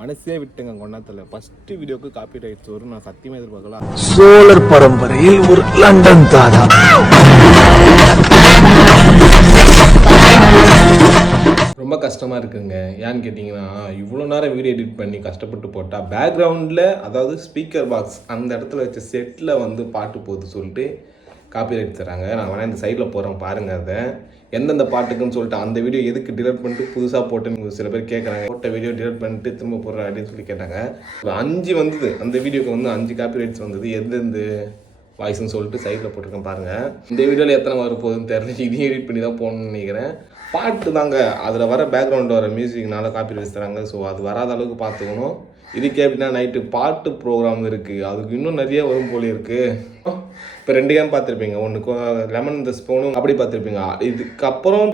மனசே விட்டுங்க கொண்டாத்துல ஃபர்ஸ்ட் வீடியோக்கு காப்பி ரைட்ஸ் வரும் நான் சத்தியமா எதிர்பார்க்கலாம். சோழர் பரம்பரையில் ஒரு லண்டன் தாதா. ரொம்ப கஷ்டமா இருக்குங்க. ஏன்னு கேட்டிங்கன்னா இவ்வளோ நேரம் வீடியோ எடிட் பண்ணி கஷ்டப்பட்டு போட்டால் பேக்ரவுண்டில் அதாவது ஸ்பீக்கர் பாக்ஸ் அந்த இடத்துல வச்ச செட்டில் வந்து பாட்டு போகுது சொல்லிட்டு காப்பி ரைட் தராங்க. நான் வேணா இந்த சைடில் போகிறேன் பாருங்கள். அதை எந்தெந்த பாட்டுக்குன்னு சொல்லிட்டு அந்த வீடியோ எதுக்கு டிலீட் பண்ணிட்டு புதுசாக போட்டுன்னு சில பேர் கேட்குறாங்க. போட்ட வீடியோ டிலீட் பண்ணிட்டு திரும்ப போடுறேன் அப்படின்னு சொல்லி கேட்டாங்க. 5 வந்தது அந்த வீடியோக்கு வந்து 5 காப்பி ரைட்ஸ் வந்தது. எந்தெந்த வாய்ஸ்ன்னு சொல்லிட்டு சைடில் போட்டிருக்கேன் பாருங்கள். இந்த வீடியோவில் எத்தனை வரப்போகுதுன்னு தெரியல. இதையும் எடிட் பண்ணி தான் போகணும்னு நினைக்கிறேன். பாட்டு தாங்க அதில் வர பேக்ரவுண்ட் வர மியூசிக்னால காப்பி ரைட்ஸ் தராங்க. ஸோ அது வராத அளவுக்கு பார்த்துக்கணும். இதுக்கே எப்படின்னா நைட்டு பாட்டு ப்ரோக்ராம் இருக்குது, அதுக்கு இன்னும் நிறைய வரும் போல இருக்குது. இப்போ 2 கேம் பார்த்துருப்பீங்க, ஒன்று லெமன் இந்த ஸ்பூனும் அப்படி பார்த்துருப்பீங்க.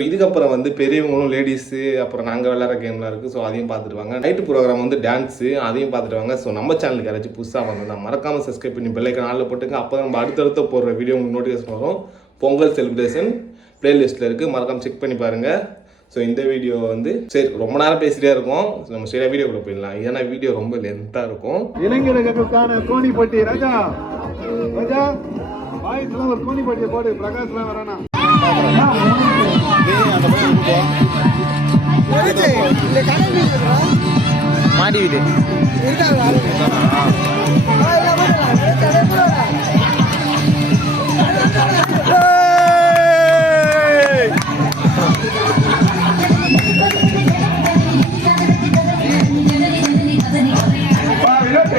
இதுக்கப்புறம் வந்து பெரியவங்களும் லேடிஸு அப்புறம் நாங்கள் விளையாடுற கேம்லாம் இருக்குது. ஸோ அதையும் பார்த்துருவாங்க. நைட்டு ப்ரோக்ராம் வந்து டான்ஸு அதையும் பார்த்துருவாங்க. ஸோ நம்ம சேனலுக்கு யாராச்சும் புதுசாக வந்தா மறக்காமல் சப்ஸ்கிரைப் பண்ணி பெல்லைக்கான ஆளில் போட்டுங்க. அப்போ நம்ம அடுத்தடுத்த போடுற வீடியோ உங்களுக்கு நோட்டிஃபிகேஷன் வரும். பொங்கல் செலிப்ரேஷன் பிளேலிஸ்ட்டில் இருக்குது, மறக்காமல் செக் பண்ணி பாருங்கள். ஸோ இந்த வீடியோ வந்து சரி ரொம்ப நேரம் பேசிட்டே இருக்கும். நம்ம சரியா வீடியோ கூட போயிடலாம், ஏன்னா வீடியோ ரொம்ப லென்த்தாக இருக்கும். இளைஞர்களுக்கான கோணி போட்டி ராஜா ராஜா வாய்ஸ்லாம் ஒரு கோணி போட்டியை போடு. பிரகாஷ்லாம் வரானா மாடி வீடு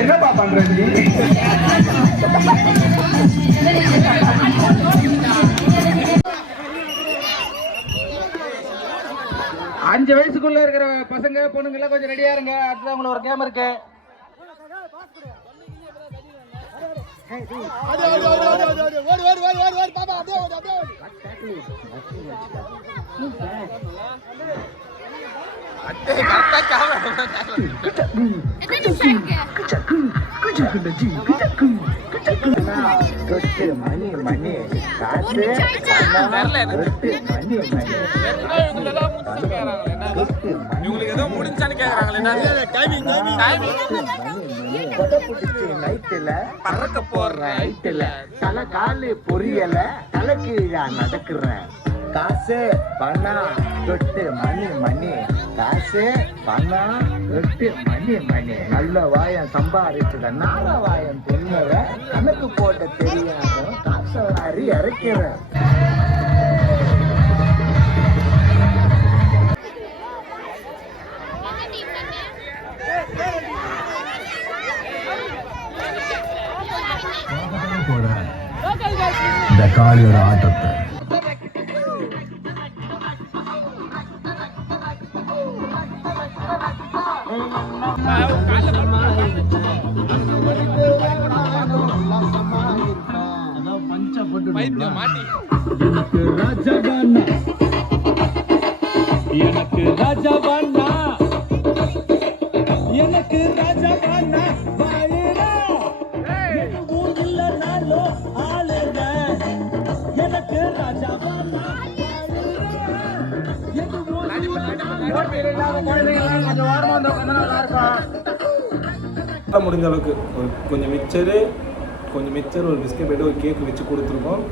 என்னப்பா பண்றது? 5 வயசுக்குள்ள இருக்கிற பசங்க பொண்ணுங்க எல்லாம் கொஞ்சம் ரெடியா இருங்க. அடுத்து உங்களுக்கு ஒரு கேம் இருக்கு. பறக்க போடுறேன் தலை காலு பொரியல தலை கீழா நடக்கிறேன். காசு பணம் தொட்டு மணி மணி, காசு பணம் தொட்டு மணி மணி. நல்ல வாயம் சம்பாதிச்சுட நாள வாயம் பொண்ணுற கணக்கு போட்ட தெரியாத காசு வாரி இறக்கிறேன். இந்த காளியோட ஆட்டத்தை எனக்கு ராஜாவானா எனக்கு ராஜாவானா வாயிரா ஊர் இல்ல நாளோ ஆளுங்க எனக்கு ராஜாவானா முடிஞ்ச அளவுக்கு கொஞ்சம் மிச்சர் ஒரு பிஸ்கெட் போய்ட்டு ஒரு கேக் வச்சு கொடுத்துருக்கோம்.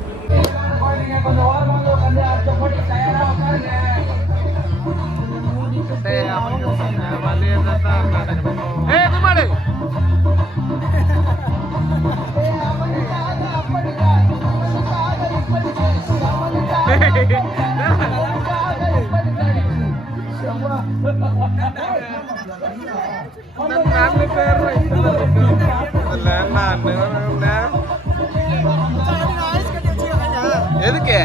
எதுக்கு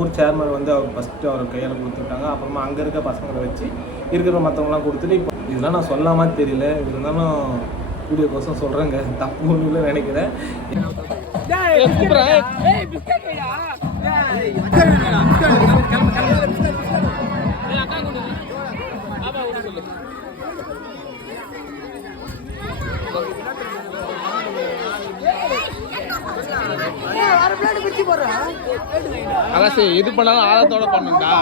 ஊர் சேர்மன் வந்து அவர் ஃபஸ்ட்டு அவர் கையில் கொடுத்துட்டாங்க. அப்புறமா அங்கே இருக்க பசங்களை வச்சு இருக்கிற மற்றவங்களாம் கொடுத்துட்டு இப்போ இதெல்லாம் நான் சொல்லாம தெரியல, இருந்தாலும் வீடியோ கோசம் சொல்கிறேங்க, தப்பு ஒன்றும் நினைக்கிறேன். அதான் சரி, எது பண்ணாலும் ஆழத்தோட பண்ணுங்கடா.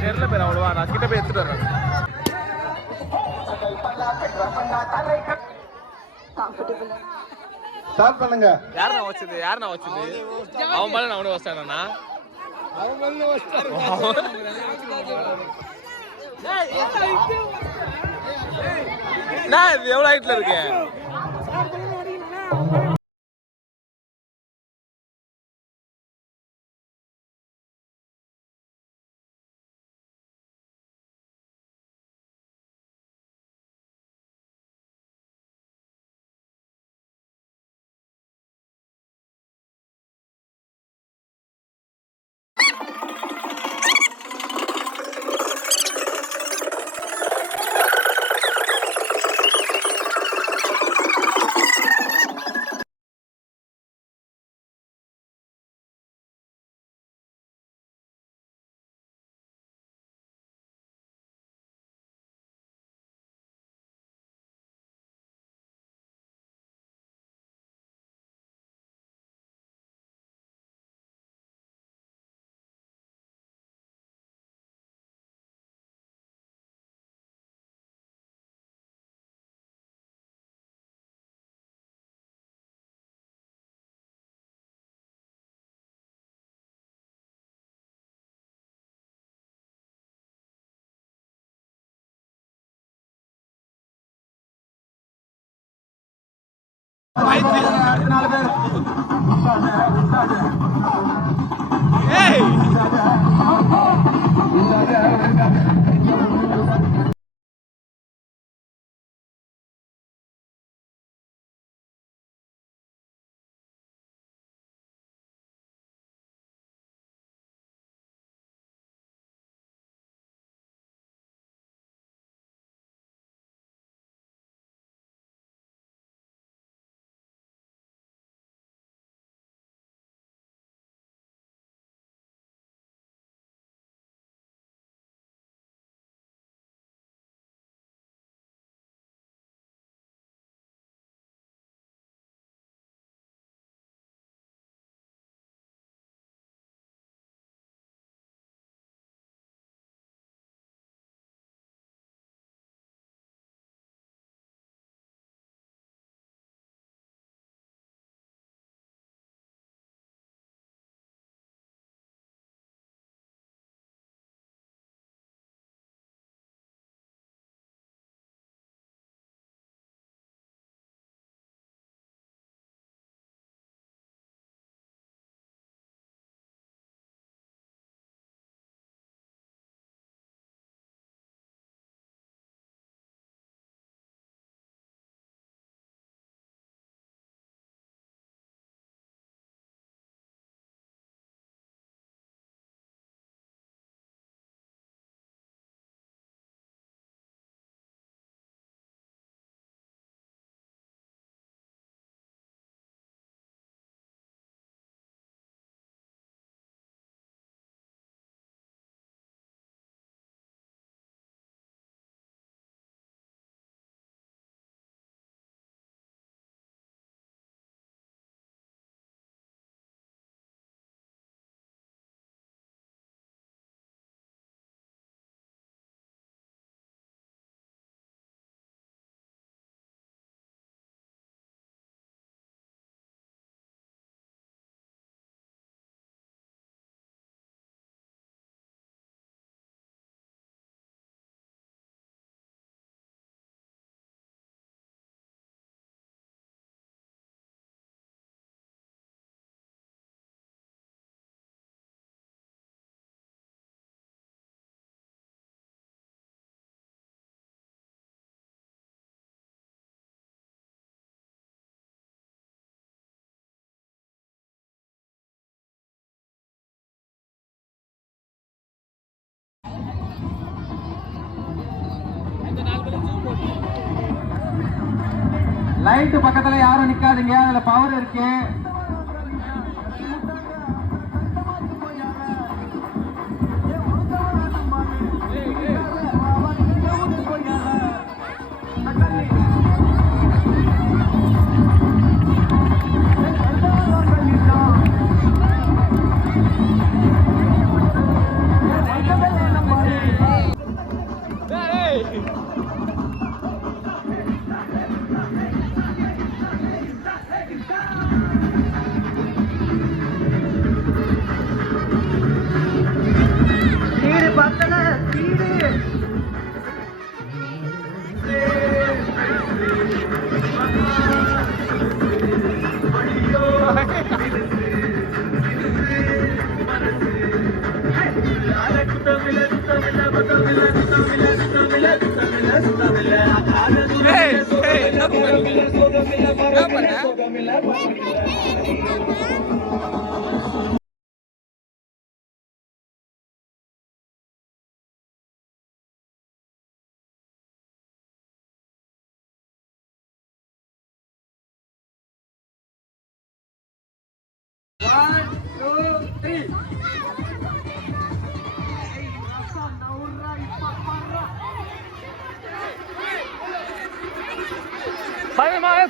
தெரியல பேர் அவ்வளவா நான் கிட்ட போய் எடுத்துட்டு வரேன். ஸ்டார்ட் பண்ணுங்க. யார் நான் வச்சது அவன் மேல நான் அவனே வச்சானா இது எவ்வளவு ஹைட்ல இருக்கு? லைட் பக்கத்துல யாரும் நிக்காதீங்க, அதுல பவர் இருக்கு.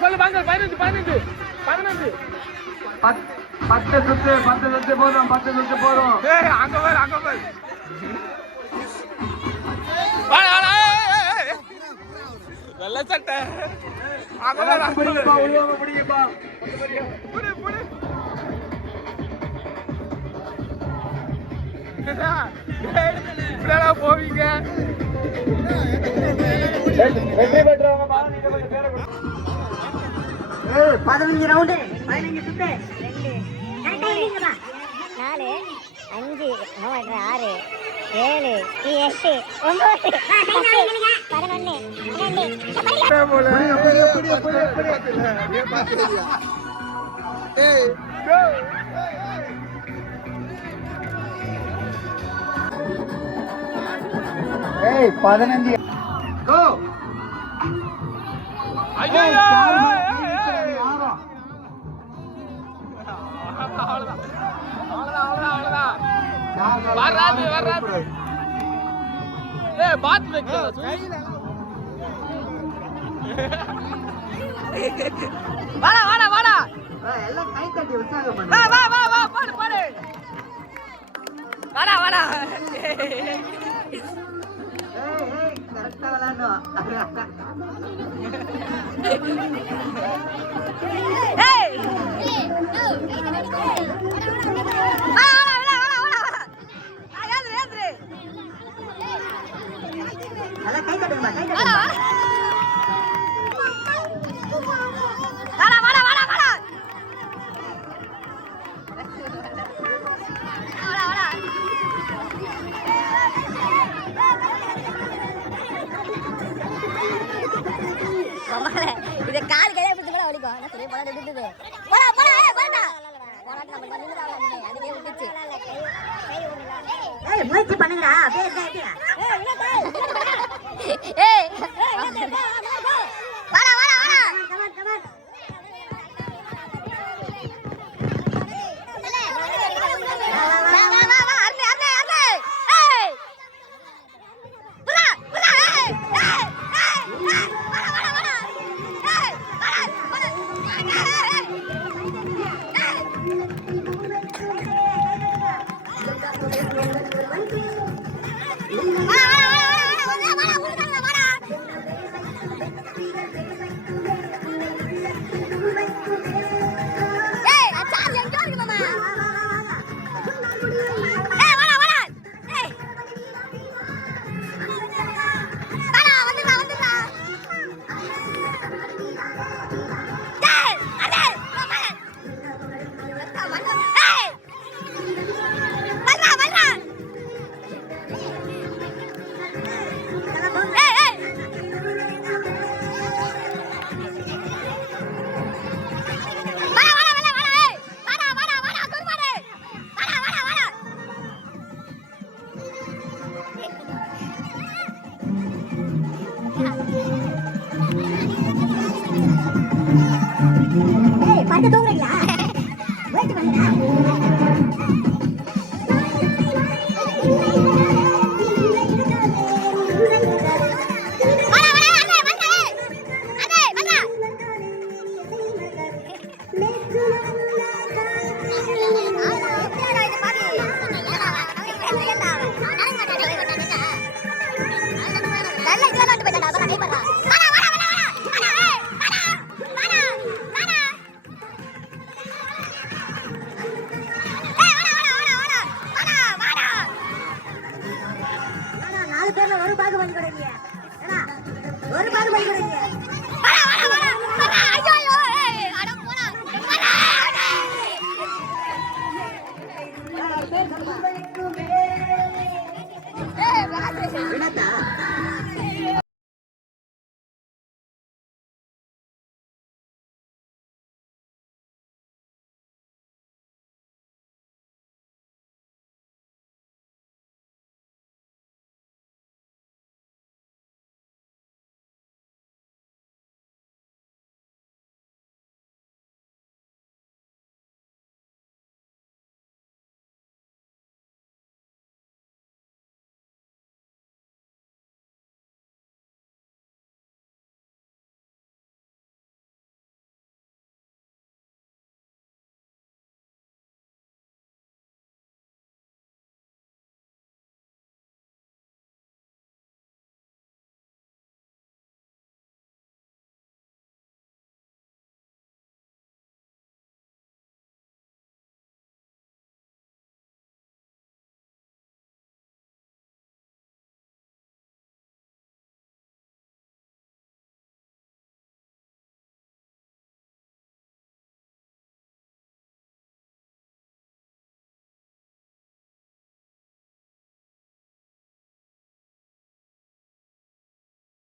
சொல்லு வாங்க 15 10 சுத்து போதும் அங்க பாரு நல்ல சட்டை அங்க பிடிங்கப்பா போவீங்க வெற்றி பெற்றவங்க 15 ரவுண்டு 15 சுத்து 4 5 6 7 8 11 Go! வராது பாத்து வைக்க வாடா எல்லாம் கை தட்டி உற்சாகம் வா பாடு வாடா கரெக்டா விளையாடணும் எல்லாம் கை தட்டுமா இது கால் கையில பிடிச்சு கூட வலிக்கும் நான் சரி போடா விட்டுது போடா போடா நம்ம வந்து அதுவே விட்டுச்சு ஏய் முயற்சி பண்ணுங்கடா அப்படியே அப்படியே ஏய் வாடா கமான் ஏய் பாட்டு தூங்குறீங்களா வெயிட் பண்ணுடா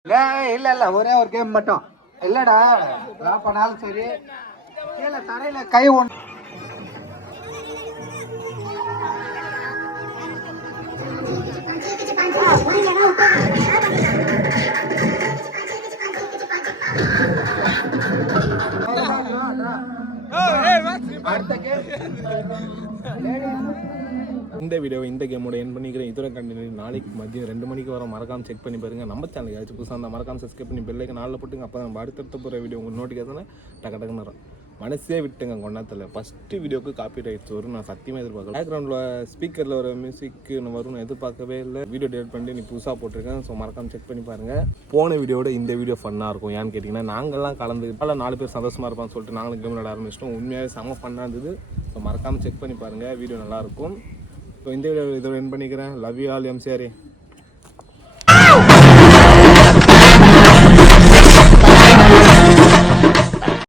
இல்ல ஒரே ஒரு கேம் மட்டும் இல்லடா நான் பண்ணாலும் சரி கீழே தரையில கை ஒன்று அடுத்த கேம் இந்த வீடியோ இந்த கேமோட என் பண்ணிக்கிறேன். இதோட கண்டினியூ நாளைக்கு மதியம் 2 மணிக்கு வர மறக்காம செக் பண்ணி பாருங்க. நம்ம சேனல் ஏதாச்சும் புதுசாக இருந்தால் மறக்காம சப்ஸ்கிரைப் பண்ணி பெல்லைக்கு நாளில் போட்டுங்க. அப்போ நம்ம அடுத்தடுத்த போகிற வீடியோ உங்களுக்கு நோட்டிஃபிகேஷன் டக்கு டக்குன்னு வரும். மனசே விட்டுங்க கொண்டாத்தில் ஃபஸ்ட்டு வீடியோக்கு காப்பி ரைட்ஸ் வரும். நான் சத்தியமாக எதிர்பார்க்கல. பேக்ரவுண்டில் ஸ்பீக்கரில் ஒரு மியூசிக் வரும் நான் எதிர்பார்க்கவே இல்லை. வீடியோ டெலிட் பண்ணி நீ புதுசாக போட்டிருக்கேன். ஸோ மறக்காம செக் பண்ணி பாருங்கள். போன வீடியோட இந்த வீடியோ ஃபன்னாக இருக்கும். ஏன்னு கேட்டிங்கன்னா நாங்கள்லாம் கலந்து 4 பேர் சந்தோஷமாக இருப்பான்னு சொல்லிட்டு நாங்களும் கேம் விளையாட ஆரம்பிச்சிட்டோம். உண்மையாகவே செம்ம ஃபன்னாக இருந்தது. ஸோ மறக்காமல் செக் பண்ணி பாருங்கள். வீடியோ நல்லாயிருக்கும். ஸோ இந்த வீடியோ இதோட என் பண்ணிக்கிறேன். Love you all MCR.